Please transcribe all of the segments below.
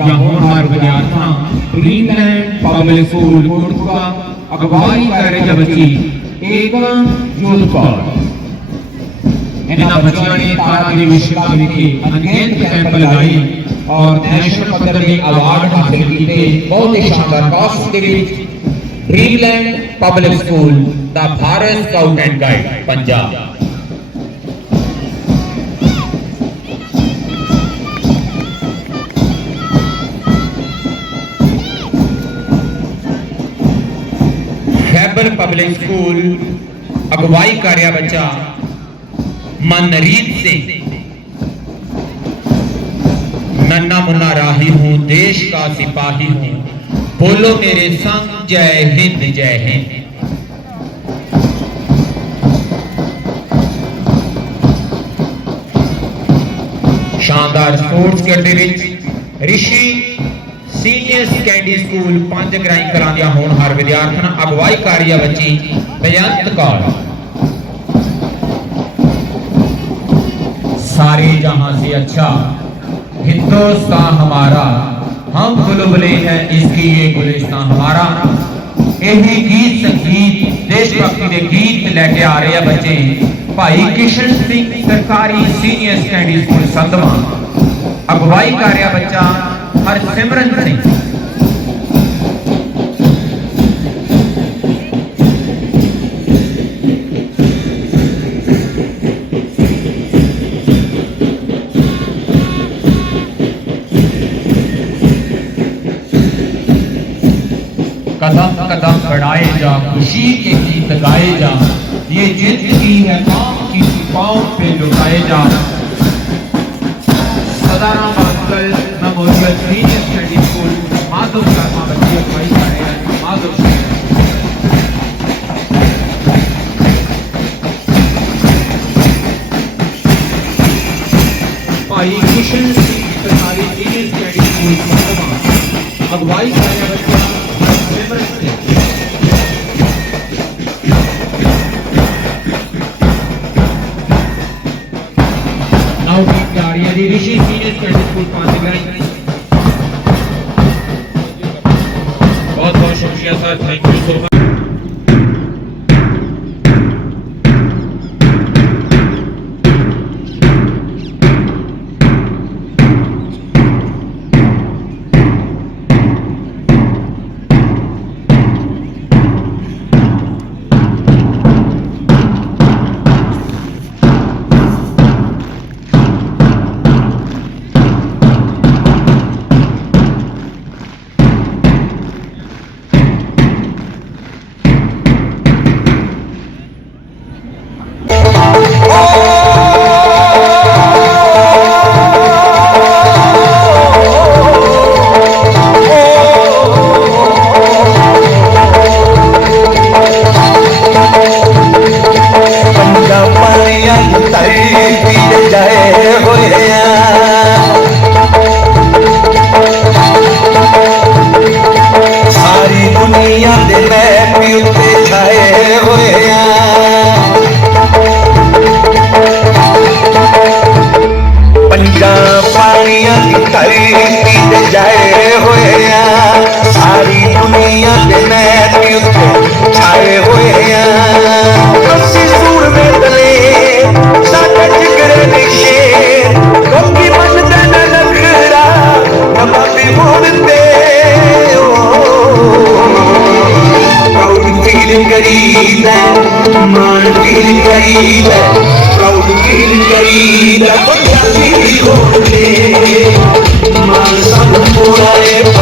ਜਾਂ ਹੋਣਹਾਰ ਵਿਦਿਆਰਥੀਆਂ ਗ੍ਰੀਨਲੈਂਡ ਪਬਲਿਕ ਸਕੂਲ ਕੋਟਕਪੂਰਾ, ਅਗਵਾਈ ਕਰ ਰਹੀ ਬੱਚੀ ਏਕਮ ਜੋਧਕੌਰ ਇਹਨਾਂ ਬੱਚਿਆਂ ਨੇ ਤਾਰਾ ਦੇ ਵਿਸ਼ਵਾ ਵਿਖੇ ਅਨਗਿਣਤ ਕੈਂਪ ਲਗਾਈ ਔਰ ਨੈਸ਼ਨਲ ਪੱਧਰ ਦੇ ਅਵਾਰਡ ਹਾਸਲ ਕੀਤੇ। ਬਹੁਤ ਹੀ ਸ਼ਾਨਦਾਰ ਕਾਸਟ ਦੇ ਵਿੱਚ Dreamland public school the Bharat scout and guide Punjab. ڈبر public school اگوائی کاریا بچہ منریت سے ننہ منہ راہی ہوں دیش کا سپاہی ہوں بولو میرے سنگ جائے ہند جائے ہند شاندار sports category Rishi senior secondary school ਪੰਜ ਗ੍ਰਾਈ ਕਲਾਂ ਦੀਆਂ ਹੋਣਹਾਰ ਵਿਦਿਆਰਥਣ ਅਗਵਾਈ ਕਰ ਰਹੀ ਹੈ ਬੱਚੀ ਬੇਅੰਤ ਕੌਰ सारे जहां से अच्छा हिंदुस्तान हमारा हम बुलबुले हैं इसकी ये गुलिस्तान हमारा ਇਹੀ ਗੀਤ ਸੰਗੀਤ ਦੇਸ਼ ਭਗਤੀ ਦੇ ਗੀਤ ਲੈ ਕੇ ਆ ਰਹੇ ਆ ਬੱਚੇ ਭਾਈ ਕਿਸ਼ਨ ਸਿੰਘ ਸਰਕਾਰੀ ਸੀਨੀਅਰ ਸੈਕੰਡਰੀ ਸਕੂਲ ਸੰਧਵਾ ਅਗਵਾਈ ਕਰ ہر سمرن کریں قدم قدم بڑھائے جا، خوشی کے گیت گائے جا۔ یہ جد کی ہے کام کی پاؤں پہ لٹائے جا۔ صدا سدا نام மக்கள் நம்முடைய senior study school Madhav Sharma பற்றிய பயிர் மாதவ் ਭਾਈ ਕਿਸ਼ਨ ਸਿੰਘ ਸਰਕਾਰੀ ਸੀਨੀਅਰ ਸਟੱਡੀ ਸਕੂਲ ਮੋਹਮਾ ਅਗਵਾਈ ਕਰ দেখো জাতি হলে মাল সাধু পোড়ায়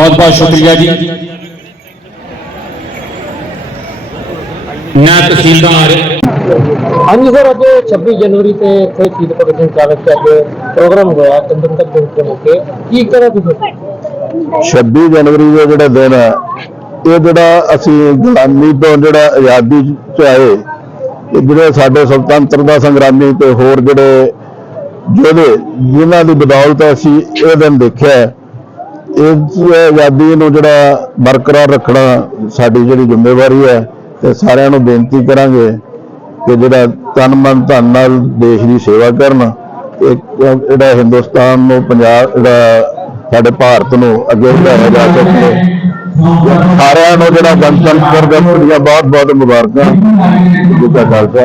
ਬਹੁਤ ਬਹੁਤ ਸ਼ੁਕਰੀਆ ਜੀ। ਨਾ ਤਹਿਸੀਲਦਾਰ ਹਾਂਜੀ ਸਰ ਅੱਜ 26 ਜਨਵਰੀ ਤੇ ਇੱਥੇ ਸ਼ਹੀਦ ਭਗਤ ਸਿੰਘ ਕਾਲਜ ਤੇ ਅੱਜ ਪ੍ਰੋਗਰਾਮ ਹੋਇਆ ਕੰਦਨ ਤੱਕ ਦੇ ਮੌਕੇ ਕੀ। ਕਰਿਆ ਤੁਸੀਂ? 26 ਜਨਵਰੀ ਦਾ ਜਿਹੜਾ ਦਿਨ ਹੈ ਇਹ ਜਿਹੜਾ ਅਸੀਂ ਗੁਲਾਮੀ ਤੋਂ ਜਿਹੜਾ ਆਜ਼ਾਦੀ ਚ ਆਏ ਇਹ ਜਿਹੜੇ ਸਾਡੇ ਸੁਤੰਤਰ ਦਾ ਸੰਗਰਾਮੀ ਤੇ ਹੋਰ ਜਿਹੜੇ ਜਿਹੜੇ ਜਿਨ੍ਹਾਂ ਦੀ ਬਦੌਲਤ ਅਸੀਂ ਇਹ ਦਿਨ ਦੇਖਿਆ ਇਸ ਆਜ਼ਾਦੀ ਨੂੰ ਜਿਹੜਾ ਬਰਕਰਾਰ ਰੱਖਣਾ ਸਾਡੀ ਜਿਹੜੀ ਜ਼ਿੰਮੇਵਾਰੀ ਹੈ, ਤੇ ਸਾਰਿਆਂ ਨੂੰ ਬੇਨਤੀ ਕਰਾਂਗੇ ਕਿ ਜਿਹੜਾ ਤਨ ਮਨ ਧਨ ਨਾਲ ਦੇਸ਼ ਦੀ ਸੇਵਾ ਕਰਨ ਜਿਹੜਾ ਹਿੰਦੁਸਤਾਨ ਨੂੰ, ਪੰਜਾਬ, ਜਿਹੜਾ ਸਾਡੇ ਭਾਰਤ ਨੂੰ ਅੱਗੇ ਵਧਾਇਆ ਜਾ ਸਕੇ। ਸਾਰਿਆਂ ਨੂੰ ਜਿਹੜਾ ਗਣਤੰਤਰ ਦਿਵਸ ਦੀਆਂ ਬਹੁਤ ਬਹੁਤ ਮੁਬਾਰਕਾਂ। ਜੀ ਕਾ ਖਾਲਸਾ।